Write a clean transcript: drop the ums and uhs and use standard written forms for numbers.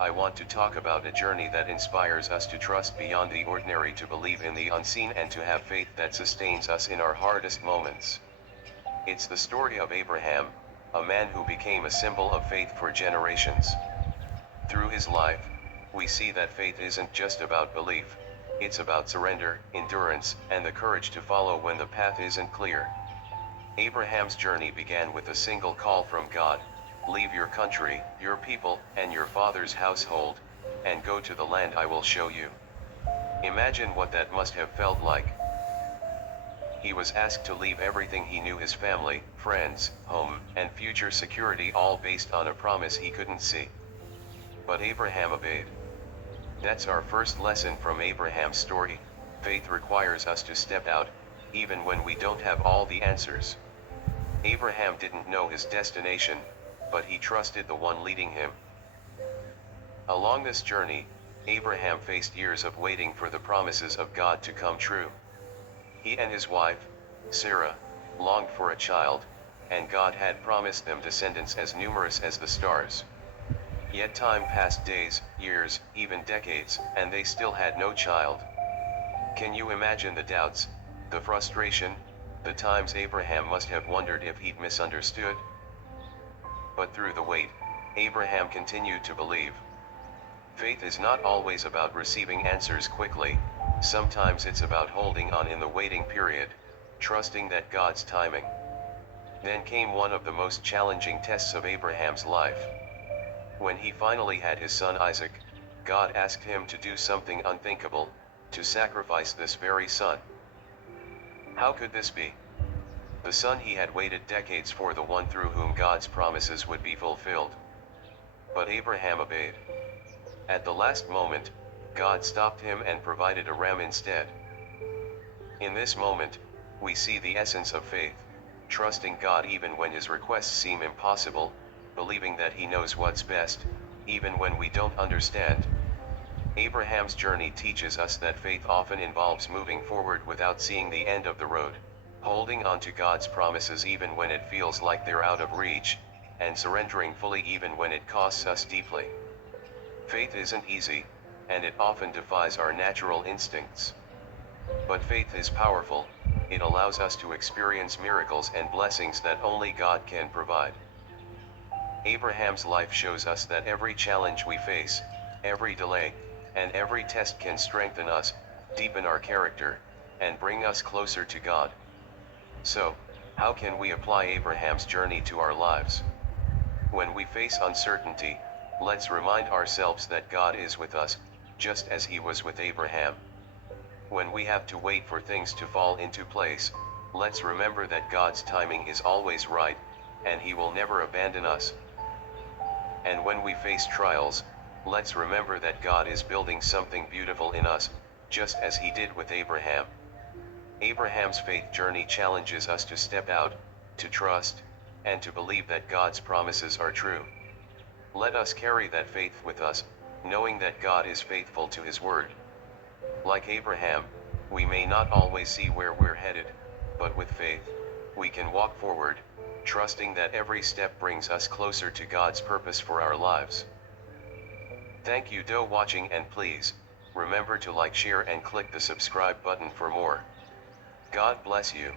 I want to talk about a journey that inspires us to trust beyond the ordinary, to believe in the unseen, and to have faith that sustains us in our hardest moments. It's the story of Abraham, a man who became a symbol of faith for generations. Through his life, we see that faith isn't just about belief, it's about surrender, endurance, and the courage to follow when the path isn't clear. Abraham's journey began with a single call from God: leave your country, your people, and your father's household, and go to the land I will show you. Imagine what that must have felt like. He was asked to leave everything he knew: his family, friends, home, and future security, all based on a promise he couldn't see. But Abraham obeyed. That's our first lesson from Abraham's story. Faith requires us to step out, even when we don't have all the answers. Abraham didn't know his destination, but he trusted the one leading him. Along this journey, Abraham faced years of waiting for the promises of God to come true. He and his wife, Sarah, longed for a child, and God had promised them descendants as numerous as the stars. Yet time passed, days, years, even decades, and they still had no child. Can you imagine the doubts, the frustration, the times Abraham must have wondered if he'd misunderstood? But through the wait, Abraham continued to believe. Faith is not always about receiving answers quickly. Sometimes it's about holding on in the waiting period, trusting that God's timing. Then came one of the most challenging tests of Abraham's life. When he finally had his son Isaac, God asked him to do something unthinkable: to sacrifice this very son. How could this be? The son he had waited decades for, the one through whom God's promises would be fulfilled. But Abraham obeyed. At the last moment, God stopped him and provided a ram instead. In this moment, we see the essence of faith: trusting God even when his requests seem impossible, believing that he knows what's best, even when we don't understand. Abraham's journey teaches us that faith often involves moving forward without seeing the end of the road, holding on to God's promises even when it feels like they're out of reach, and surrendering fully even when it costs us deeply. Faith isn't easy, and it often defies our natural instincts. But faith is powerful. It allows us to experience miracles and blessings that only God can provide. Abraham's life shows us that every challenge we face, every delay, and every test can strengthen us, deepen our character, and bring us closer to God. So, how can we apply Abraham's journey to our lives? When we face uncertainty, let's remind ourselves that God is with us, just as he was with Abraham. When we have to wait for things to fall into place, let's remember that God's timing is always right, and he will never abandon us. And when we face trials, let's remember that God is building something beautiful in us, just as he did with Abraham. Abraham's faith journey challenges us to step out, to trust, and to believe that God's promises are true. Let us carry that faith with us, knowing that God is faithful to his word. Like Abraham, we may not always see where we're headed, but with faith, we can walk forward, trusting that every step brings us closer to God's purpose for our lives. Thank you for watching, and please, remember to like, share, and click the subscribe button for more. God bless you.